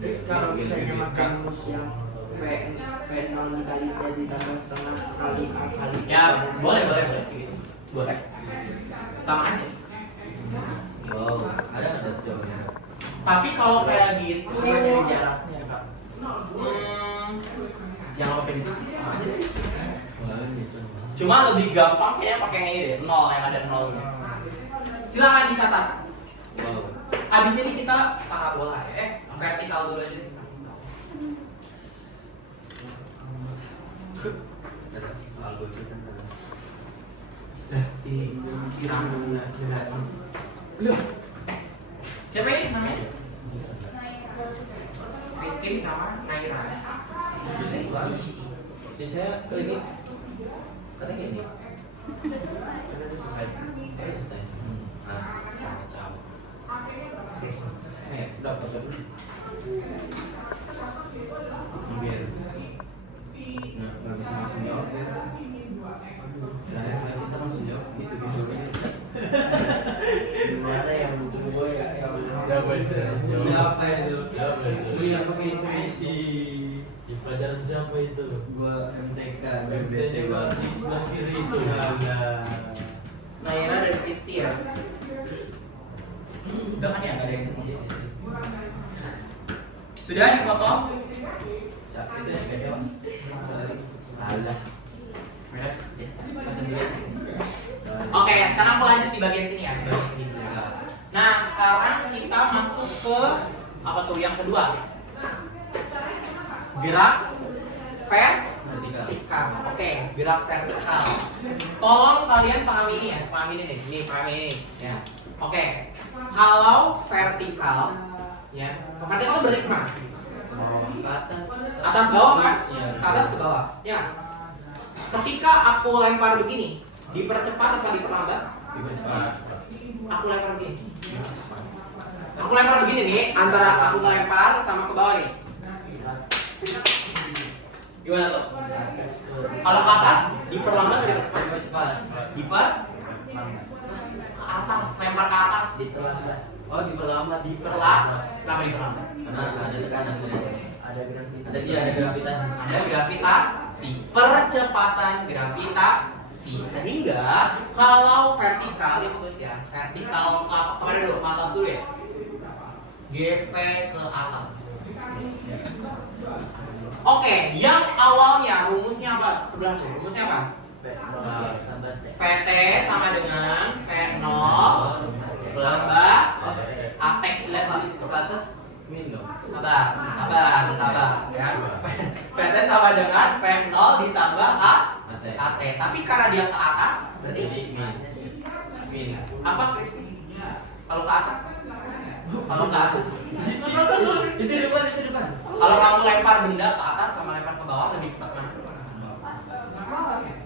Terus kalau misalnya makan mus yang V0 dikali ditambah setengah kali A kali Ya, boleh gitu. Boleh. Sama aja. Wow, ada jawabannya. Tapi kalau kayak gitu, dari jaraknya Kak. yang lo pengen itu sih sama aja sih. Cuma lebih gampang kayaknya pakai yang ini deh, 0 yang ada 0-nya. Silakan dicatat. Wow. Abis ini kita parabola ya. Vertikal dulu aja. Soal lucu kan. Si Ramona siapa ini namanya? Christine sama Naira. Jadi saya ke ini katanya gini. Selesai. Caw. Sudah foto dulu. Biar. Nah, nggak bisa langsung jawab ya. Nah, kita langsung jawab gitu jawabannya. Gimana yang gue ya yang Siapa itu? Siapa itu? Itu yang pakai intuisi. Di pelajaran siapa itu? Gua MTK, BMTK di sebelah kiri itu. Naira dan Kristi ya. Udah kan ya, nggak ada yang ngomong. Sudah difoto? Siapa itu siapa? Alah. Oke, sekarang aku lanjut di bagian sini ya. Di bagian sini. Nah, sekarang kita masuk ke apa tuh yang kedua? Gerak vertikal. Oke, gerak vertikal. Tolong kalian pahami ini ya, pahami ini nih. Nih, pahami ini ya. Oke. Kalau vertikal ya, vertikal itu berarti kemana? Atas bawah kan? Ke atas ke bawah. Ya. Ketika aku lempar begini, dipercepat atau diperlambat? Aku lempar begini. Aku lempar begini nih, antara aku lempar sama ke bawah nih. Gimana tuh? Kalau ke atas, diperlambat atau dipercepat? Ke atas, lempar ke atas. diperlambat. Oh, diperlambat. Kenapa diperlambat? Karena ada tekanan. Ada gravitasi. Ada gravitasi. Ada gravitasi, percepatan gravitasi, sehingga kalau vertikal ya tulis ya, vertikal kemana dulu? Ke atas dulu ya. GV ke atas. Oke, yang awalnya rumusnya apa? Sebelah tuh, rumusnya apa? VT sama dengan V0 tambah AT. Lihat di situ ke atas. Sabar ya. VT sama dengan V0 ditambah AT. Tapi karena dia ke atas, berarti Min. apa Chris? Kalau ke atas? Kalau ke atas. Itu depan. Kalau kamu lempar benda ke atas sama lempar ke bawah lebih cepat mana?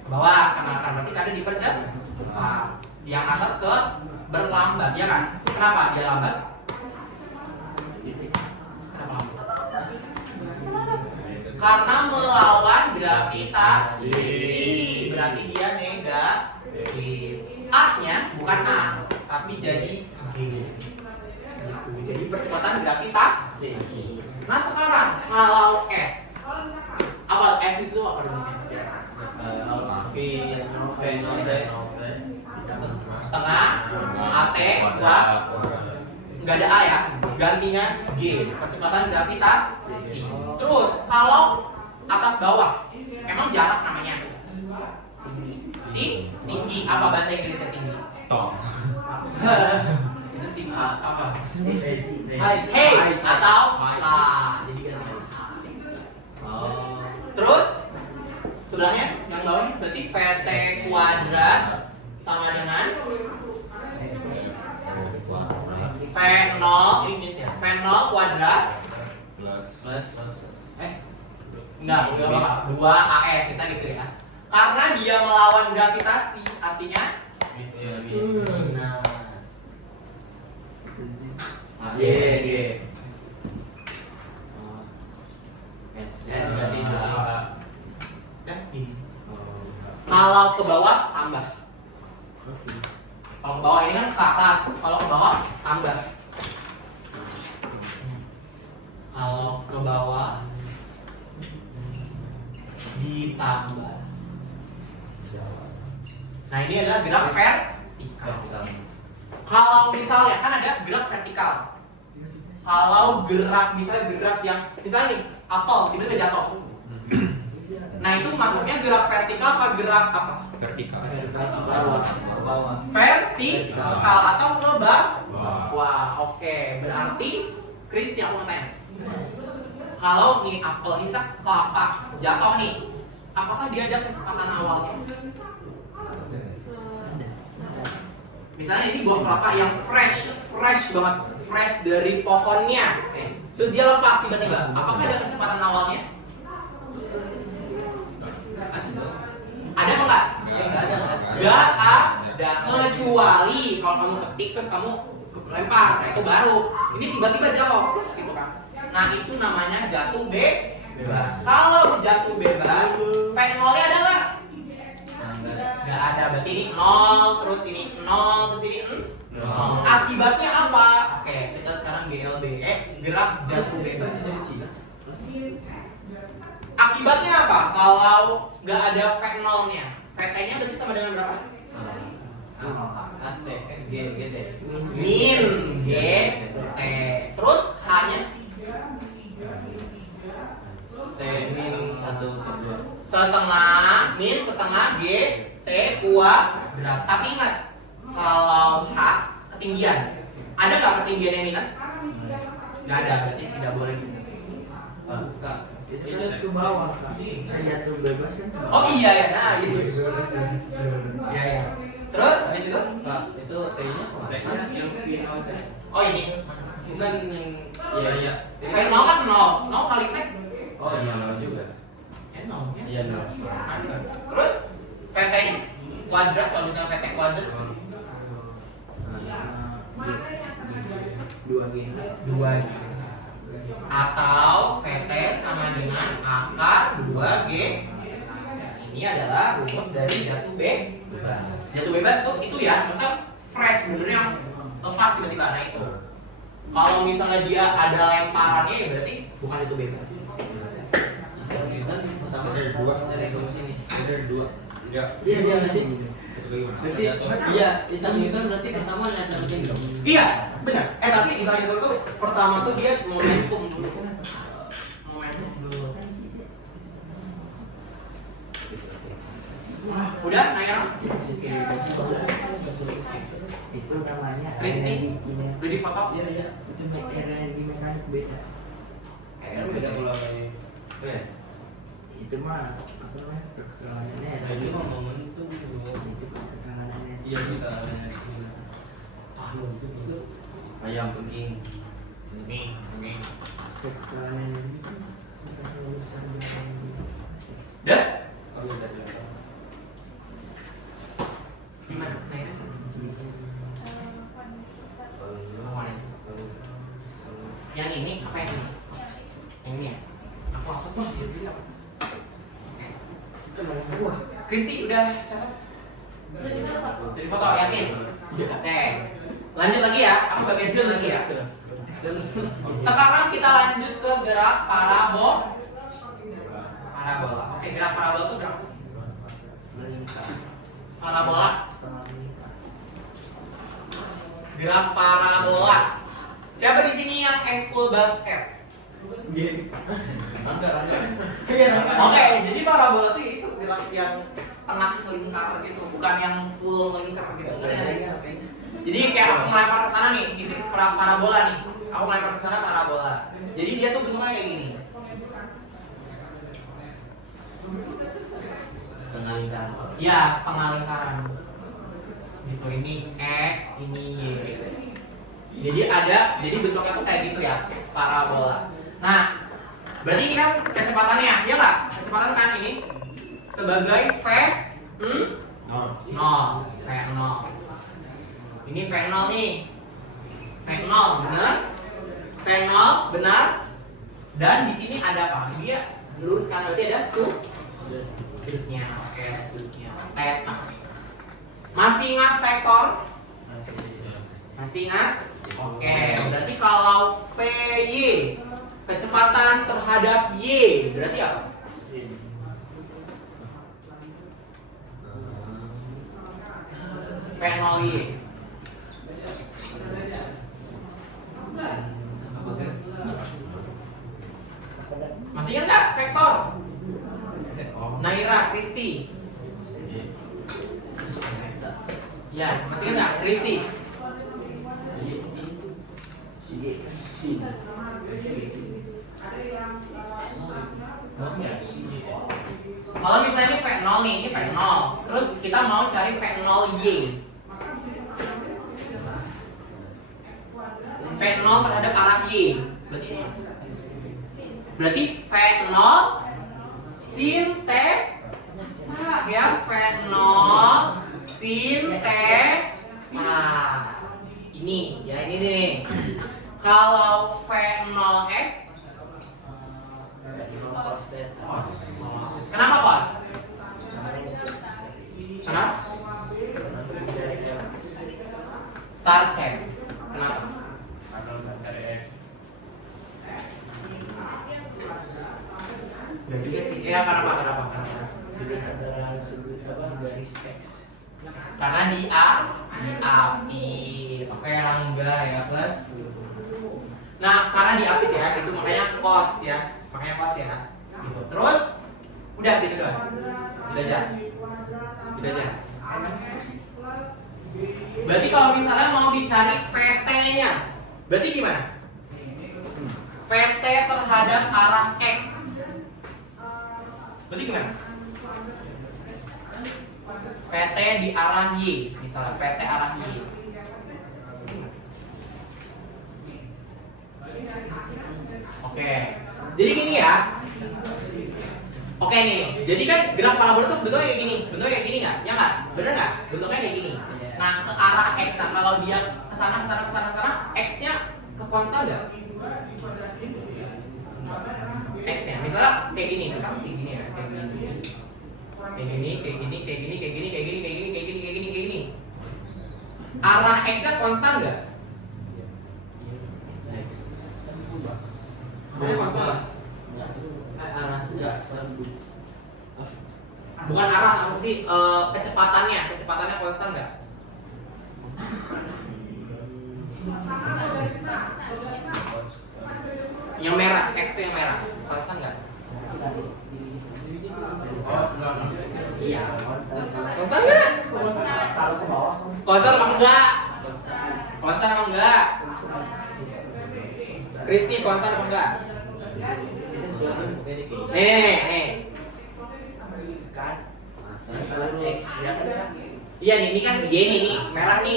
Ke bawah, karena berarti ada dipercepat. Yang atas ke berlambat, ya kan? Kenapa dia lambat? Kenapa lambat? Karena melawan gravitasi. Berarti dia negatif. A-nya bukan A, tapi jadi G. Jadi percepatan gravitasi. Nah sekarang kalau S, apa S itu apa rumusnya? Setengah AT kuat, nggak ada A ya, gantinya G, percepatan gravitasi. Terus kalau atas bawah, emang jarak namanya tinggi, apa bahasa Inggrisnya tinggi? Itu sifat apa? Hey atau jadi ganti. Terus sebelahnya yang bawahnya berarti VT kuadrat sama dengan V0 ini ya. V0 kuadrat Plus enggak 2 AS kita gitu ya. Karena dia melawan gravitasi, artinya G. Kalau ke bawah tambah. Kalau ke bawah ini kan ke atas, kalau ke bawah tambah. Kalau Kalau ke bawah ditambah. Nah ini adalah gerak vertikal. Kalau misalnya kan ada gerak vertikal. Kalau gerak misalnya gerak yang misalnya nih apel tiba-tiba jatuh. Nah itu maksudnya gerak vertikal apa gerak apa? Vertikal. Ke bawah. Vertikal atau ke bawah. Wah, oke. Berarti Kristi aku mau tanya. Kalau nih apel ini kelapa jatuh nih, apakah dia ada kecepatan awalnya? Misalnya ini buah kelapa yang fresh banget, fresh dari pohonnya. Terus dia lepas tiba-tiba, apakah ada kecepatan awalnya? Ada apa enggak? Enggak ada, kecuali kalau kamu ketik terus kamu lempar, nah itu baru. Ini tiba-tiba jatuh, gitu kan? Nah itu namanya jatuh bebas. Kalau jatuh bebas, V0-nya ada nggak? Nggak ada, berarti ini 0, terus ini 0, terus ini 0. Akibatnya apa? Oke, kita sekarang GLBE, gerak jatuh bebas. Akibatnya apa? Kalau nggak ada V0-nya, VT-nya berarti sama dengan berapa? Min G T. Terus H-nya? T min 1/2. Setengah, min setengah G T kuadrat. Tapi ingat, kalau H ketinggian, ada nggak ketinggiannya minus? Nggak ada, berarti tidak boleh minus. Itu ke bawah. Kan jatuh bebas kan? Oh iya ya, nah itu. Iya ya. Terus habis itu? Itu T-nya apa? T-nya yang final T. Oh ini. Bukan yang Iya. Kayak 0 kan 0 kali T. Oh iya, nol juga. Ya 0. Iya, nol. Terus VT-nya kuadrat, kalau misalnya VT kuadrat 2G. 2G. Atau VT sama dengan akar 2G. Ini adalah rumus dari jatuh bebas. Jatuh bebas itu ya, maksudnya fresh, bener yang lepas tiba-tiba. Nah itu. Kalau misalnya dia ada lemparannya, ya berarti bukan itu bebas. Isang Newton pertama Dari dua. dari rumus ini. Dari 2. Iya. Iya dia nanti. Berarti Iya, Isang Newton berarti pertama dapetin dong. Iya, benar. Tapi misalnya itu pertama tuh dia momentum dulu. Udah, Naya? Itu namanya Kristi? energi Udah di foto? Iya iya, itu energi mekanik beda. beda pulau ini. Itu mah apa namanya? Keterangannya Tadi mau ngomong itu itu keterangannya. iya bisa itu ayam penting. Nih. Keterangannya itu seperti tulisan yang Dah? Oh iya tadi. Gimana? Naya? Yang ini apa yang ini? Yang ini ya? Aku apa sih? itu mau gua. Kristi udah catat? Jadi foto, yakin? Oke. Lanjut lagi ya, aku bagian zoom lagi ya. Sekarang kita lanjut ke gerak parabola. Oke, gerak parabola itu gerak apa sih? Meningkat Parabola. setengah meningkat. Gerak parabola. Siapa di sini yang ekskul basket? Oke, jadi parabola itu gerak yang setengah lingkar gitu, bukan yang full lingkar gitu. Ngerti nggak sih? Jadi kayak aku melempar ke sana nih, ini parabola nih. Aku melempar ke sana parabola. Jadi dia tuh bentuknya kayak gini. Setengah lingkaran. Ya, setengah lingkaran. Gitu, ini X, ini Y. Jadi bentuknya tuh kayak gitu ya, parabola. Nah, berarti ini kan kecepatannya, ya nggak? Kecepatan kan ini sebagai V0, V0. Ini V0 nih, V0 benar, V0 benar. Dan di sini ada apa? Dia luruskan, berarti ada sudutnya. Oke, sudutnya. Theta. Masih ingat vektor? Masih ingat? Oke, berarti kalau VY kecepatan terhadap Y berarti apa? V0Y. Masih ingat nggak vektor? Naira, Kristi. Ya, masih ingat nggak Kristi? Kalau misalnya ini V0 nih, ini V0. Terus kita mau cari V0Y. V0 terhadap arah Y. Berarti V0 sin T ya, V0 sin T. Nah, ini ya, ini nih. Kalau V0x, kenapa cos? Kenapa? Start check. Kenapa? Ya juga sih. Ya kenapa? Sudut antara sudut garis X. Karena di apit. Oke, Rangga ya plus. Nah, karena di apit ya, itu makanya cos ya. Makanya cos ya. Gitu. Terus udah gitu doang. Gitu aja. Berarti kalau misalnya mau dicari VT-nya, berarti gimana? VT terhadap arah X. Berarti gimana? VT di arah Y, misalnya VT arah Y. Oke, jadi gini ya. Oke nih, jadi kan gerak parabola tuh bentuknya kayak gini, nggak? Ya nggak? Bener nggak? Bentuknya kayak gini. Nah, ke arah X, nah kalau dia ke sana, X-nya ke konstan nggak? X-nya, misalnya kayak gini, misalnya kayak gini ya, kayak gini. Arah X-nya konstan nggak? Konstan nggak? Arah enggak. Bukan arah, apa sih? Kecepatannya konstan nggak? Yang merah, X itu yang merah, konstan nggak? Iya, konstan. Konstan nggak? Kalau ke bawah Konstan apa enggak? konstan. Konstan apa enggak? Kristi, konstan apa enggak? Nih. Kan X ya kan? Iya nih, ini kan Y nih, merah nih,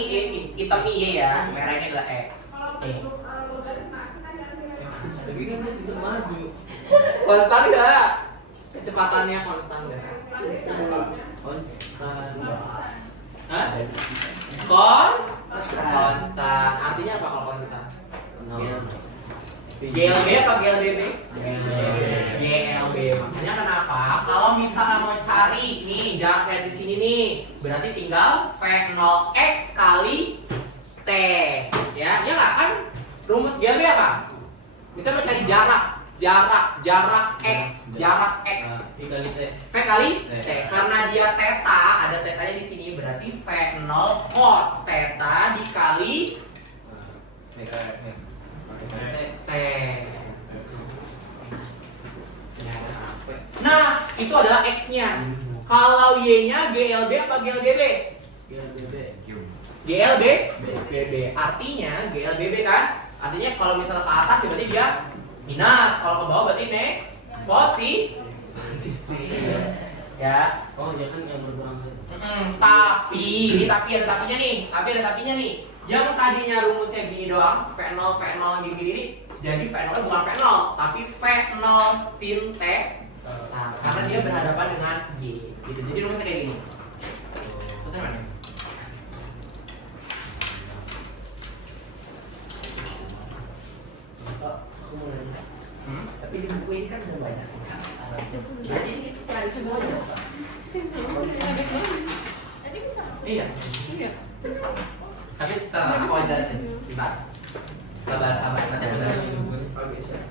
hitam nih Y ya, merah ini adalah X. Tapi kan dia tidak maju. Konstan nggak? Kecepatannya konstan nggak? Konstan. Hah? Konstan. Artinya apa kalau konstan? GLB apa GLBB? GLB. Makanya kenapa? Kalau misalnya mau cari nih jaraknya di sini nih, berarti tinggal V0x kali T. Ya nggak kan? Rumus GLB apa? Bisa mau cari jarak X, Dikali T. V kali T. Karena dia theta, ada tetanya di sini, berarti V0 cos theta dikali T. Nah, itu adalah X-nya. Kalau Y-nya GLB apa GLBB? GLB. Artinya GLBB kan? Artinya kalau misalnya ke atas ya berarti dia minus, kalau ke bawah berarti positif. Ya. Oh, dia kan yang bergerak. Tapi ada tapinya nih. Yang tadinya rumusnya gini doang, V0 gini, jadi V0 bukan V0, tapi V0 sin T. Nah, karena dia berhadapan dengan Y. Gitu. Jadi rumusnya kayak gini. Terusnya mana? Aku mau nanya. Tapi di buku ini kan udah banyak. Jadi kita cari semuanya. Iya. Tapi aku jelasin. Bentar. Sabar, nanti ada lagi. Oke, siap.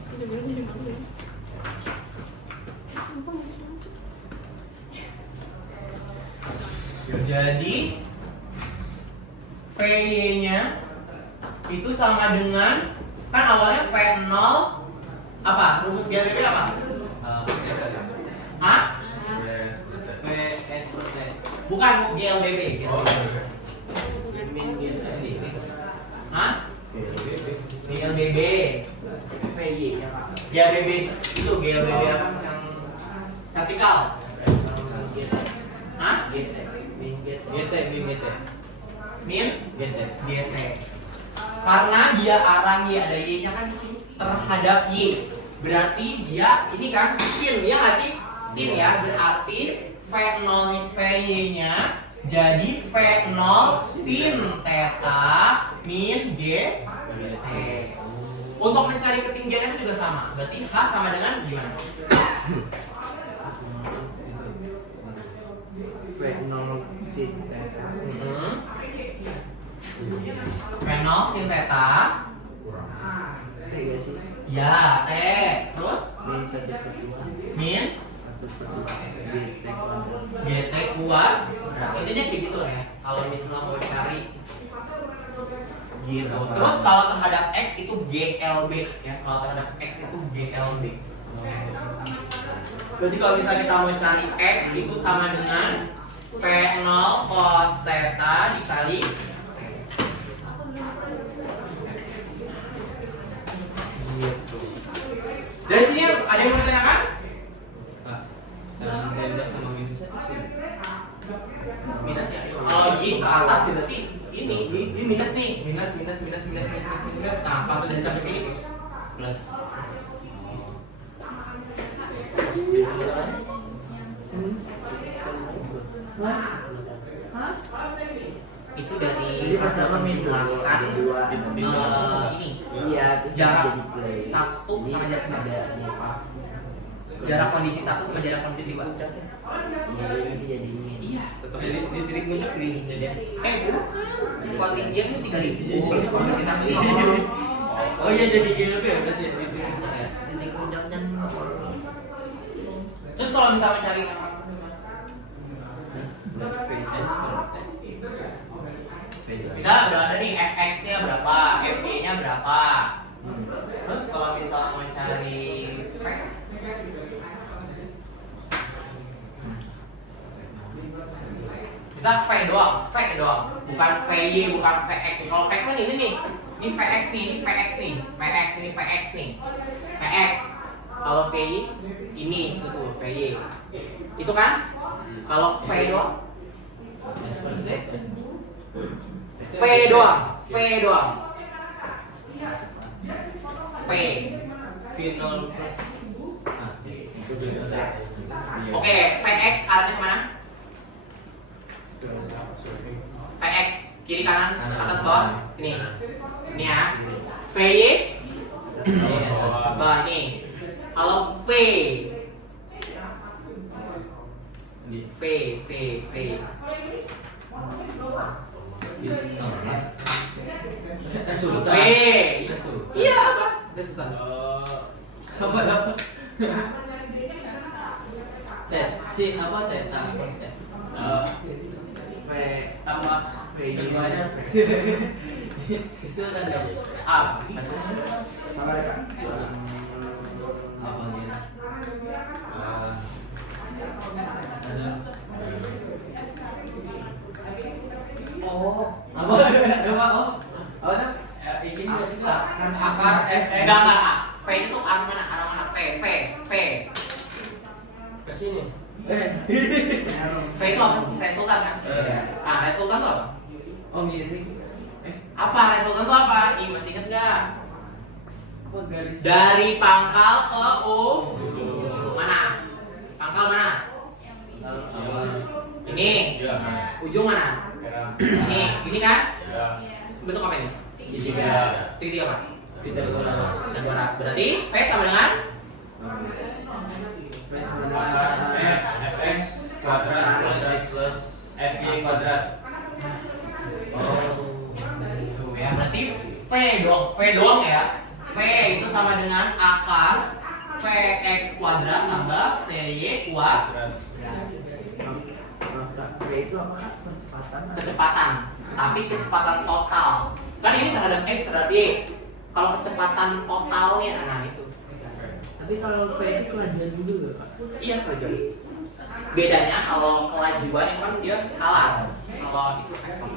Jadi VY-nya itu sama dengan, kan awalnya V0 apa? Rumus GLBB apa? Hah? Bukan GLBB. Min Hah? GLBB. VY-nya Pak. GLBB itu GLBB apa? Yang vertikal. Hah? GT. Min GT. Min? GT. GT. Karena dia arah Y, ada Y-nya kan di sini terhadap Y. Berarti dia ini kan sin, ya nggak sih? Sin ya, berarti V0 VY-nya jadi V0 sin theta min G. Untuk mencari ketinggiannya juga sama. Berarti H sama dengan gimana? V0 sin theta. V0 sin theta. T gak sih? Ya, T. Terus Min 1/2. min 1/2 GT kuadrat. GT kuat. Nah, intinya kayak gitu lah ya. Kalau misalnya mau cari gitu. Terus kalau terhadap X itu GLB ya. Kalau terhadap X itu GLB. Berarti kalau misalnya kita mau cari X itu sama dengan P0 cos theta dikali gitu. Dari sini ada yang mau ditanyakan? Minus ya. Kalau G ke atas berarti ini minus nih. Minus. Nah, pas udah sampai sini plus. Itu dari Jadi pas sama min menghilangkan dua. ini Iya, terus jarak jadi play. satu sama jarak ada apa? jarak kondisi satu sama jarak kondisi dua. Iya, ini jadi min. Iya. Tetap di titik puncak min jadi. Bukan. Kontinggen itu 3000 plus kondisi satu ini. Oh iya jadi GLB berarti itu. Titik puncaknya nomor. Terus kalau misalnya cari bisa udah ada nih fx-nya berapa, fy-nya berapa. Terus kalau misalnya mau cari v, bisa v doang, bukan vy, bukan vx. Kalau vx kan ini nih, ini vx nih, ini vx nih, vx. Kalau vy ini tuh vy, itu kan? Kalau v doang, V doang. V0 plus. Oke, Vx arahnya kemana? Vx kiri kanan atas bawah sini. Ini ya. Vy bawah ini. Kalau V V. Iya apa? Apa? Si apa theta cosnya? V Tambah keduanya. Itu tanda Apa? apa ya, Kak? apa gitu? Ada apa? Apa tuh? Ini akar f Enggak. V itu arah mana? V. kesini. V itu apa sih? Resultan kan? Ah, resultan tuh apa? Oh miring. Apa resultan tuh apa? Ih, masih inget nggak? Apa garis? Dari pangkal ke mana? Pangkal mana? Ini. Ujung mana? Ini kan? Bentuk apa ini? Segitiga apa? Pitagoras. Berarti V sama dengan V sama dengan fx kuadrat plus fy kuadrat. tuh ya. Berarti V doang kuadrat tambah VY kuadrat. Maaf kak, V itu apa kak? Percepatan? Kecepatan, tapi kecepatan total. Kan ini terhadap X terhadap Y. Kalau kecepatan totalnya, nah itu. Tapi kalau V itu kelajuan dulu loh kak. Iya kelajuan. Bedanya kalau kelajuan itu kan dia skalar. Kalau itu vektor.